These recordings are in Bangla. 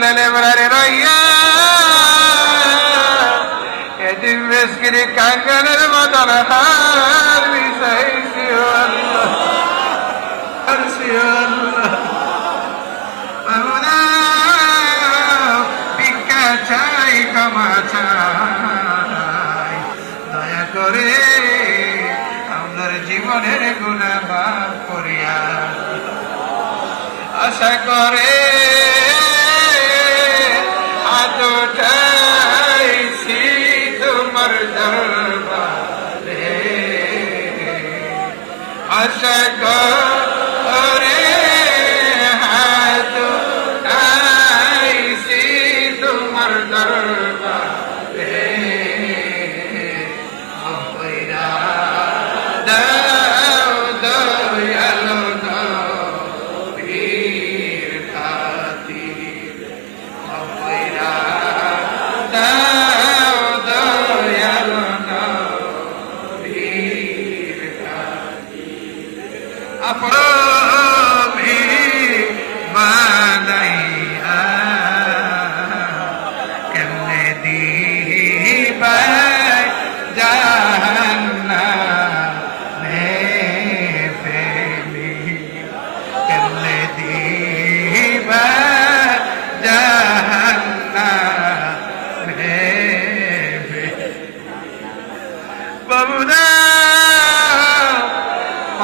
বলেন এবারে রইয়া এদিন মিসকিরি কাঙ্গানের মতন হার বিষাইছি ভিক্ষা চাই ক্ষমা চাই দয়া করে আমার জীবনের গুণা করিয়া আশা করে আশা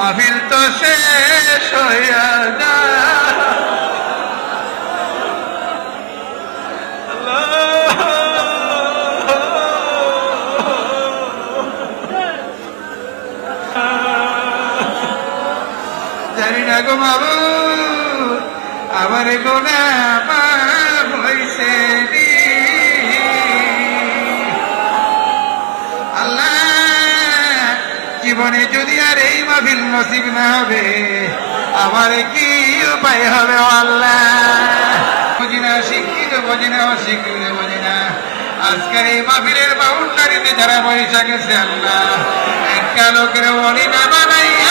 মাহফিল তো শেষ হইয়া যা জানি না গো বাবু আমার গোনা জীবনে যদি আর এই মাহফিল নসিব না হবে, আমার কি উপায় হবে আল্লাহ? বুঝি না শিক্ষিত বুঝি না অশিক্ষিত বুঝি না আজকের এই মাহফিলের বাউন্ডারিতে যারা পয়সা গেছে আল্লাহ, একটা লোকের অনিমা বানাইয়া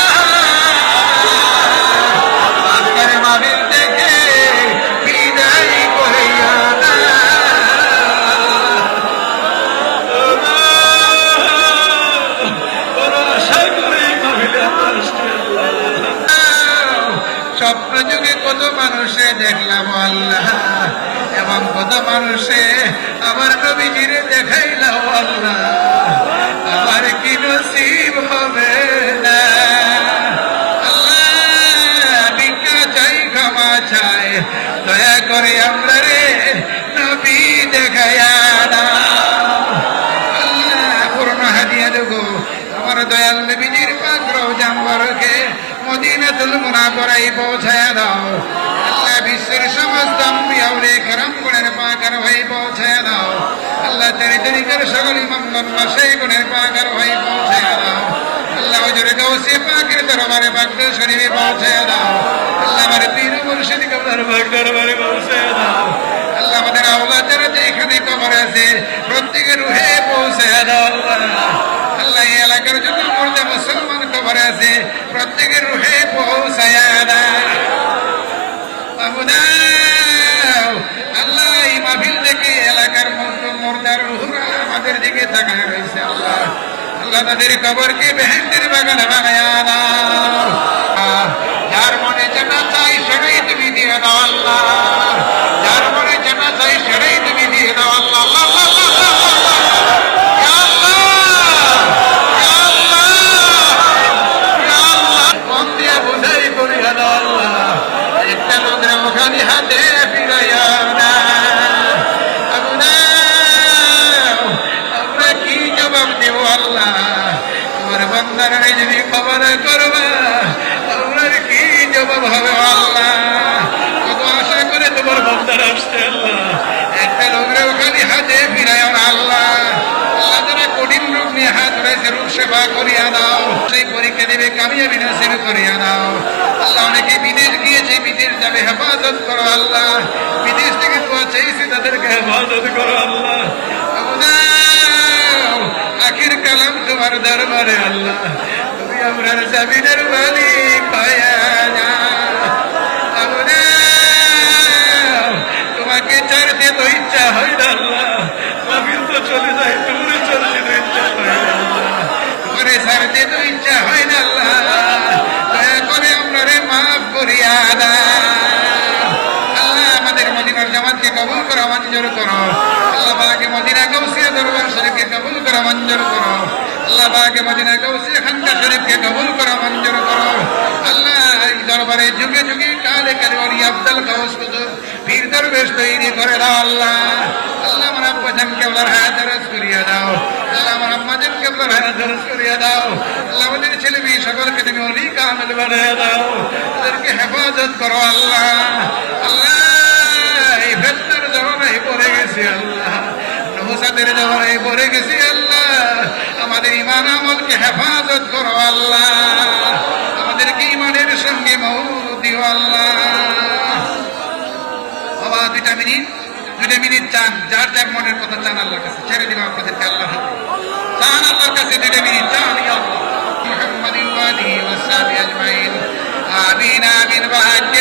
যুগে কত মানুষে দেখলাম আল্লাহ। এবং কত মানুষে আমার নবীজিরে দেখাইলাম আল্লাহ। আমার কি নসিব হবে না। আল্লাহ, ভিক্ষা চাই, ক্ষমা চাই। দয়া করে আমরা রে নবী দেখায়া দাও। আল্লাহ করোনা হাদিয়া দেবো। আমার দয়াল নবীজির পাত্র জাম্বরকে মদিনাতুল মুনাফরাই পৌঁছায়া দাও। আল্লাহ বিশ্বের সমস্ত আম্বিয়াউরে করম গুণের পাকার ভাই পৌঁছায়া দাও। আল্লাহ তেরি তরিকার সকল ইমামগণ মাসে গুণের পাকার ভাই পৌঁছায়া দাও। আল্লাহ হজরে গৌসে পাকের দরবারে বাগদা শরীফে পৌঁছায়া দাও। আল্লাহ আমার পীর মুর্শিদ কবর বাগ দরবারে পৌঁছায়া দাও। প্রত্যেকের রুহে পৌঁছায়া দাও। আল্লাহ এই এলাকার মুর্দে মুসলমান আছে প্রত্যেকের রুহে আল্লাহ এলাকার দিকে আল্লাহ। আল্লাহ যার মনে জানা চাই তুমি দিয়ে দাও, আল্লাহ যার মনে জানা চাই সেটাই তুমি দিয়ে দাও আল্লাহ আল্লাহ আল্লাহ, আল্লাহ, আল্লাহ, আল্লাহ। ইয়া আল্লাহ, ইয়া আল্লাহ, ইয়া আল্লাহ। মন দিয়া বুঝাই করিয়া দাও আল্লাহ। একটা লোকের মুখানি হাতে ফিরাইয়া দাও। আবু দাও, আমরা কি জবাব দেব আল্লাহ তোমার বন্দারে যদি খবর করবা আমরা কি জবাব হবে আল্লাহ কত আশা করে তোমার বন্দার আসছে আল্লাহ হেফাজত বিদেশ থেকে তাদেরকে আখির কালাম তোমার দরবারে আল্লাহ। তুমি আমরা জামিনের মালিক পায়া শরীফকে কবুল করা মঞ্জুর করো। আল্লাহ পাকে মদিনা গৌসিয়া দরবার শরীফকে কবুল করা মঞ্জুর করো। আল্লাহ পাকে মদিনা গৌসিয়া খানকা শরীফকে কবুল করা মঞ্জুর করো। আল্লাহ এই দরবারে যুগে যুগে কালে কালে ওলি আব্দুল কুতুব, পীর দরবেশ তৈরি করে দাও আল্লাহ। আল্লাহ আমার আব্বা জান কেবলার হায়াত দরজ করিয়া দাও। আল্লাহ আমার আম্মা জান কেবলার হায়াত দরজ করিয়া দাও। আল্লাহ আমাদের ছেলে মেয়ে সকলকে তুমি অলি কামেল বানিয়ে দাও। তাদেরকে হেফাজত করো আল্লাহ। আল্লাহ এই ফেতনার জমানায় পড়ে গেছে আল্লাহ নহুসাদের জমানায় পড়ে গেছি আল্লাহ আমাদের ইমান আমলকে হেফাজত করো আল্লাহ আমাদেরকে ইমানের সঙ্গে মৌত দিও আল্লাহ বাবা দুইটা মিনিট দুইটা মিনিট চান যার যার মনের কথা চান আল্লাহর কাছে ছেড়ে দিব আপনাদেরকে আল্লাহ চান আল্লাহর কাছে দুইটা মিনিট চান ইয়া আল্লাহ محمد وآله وصحبه أجمعين آمين آمين بحق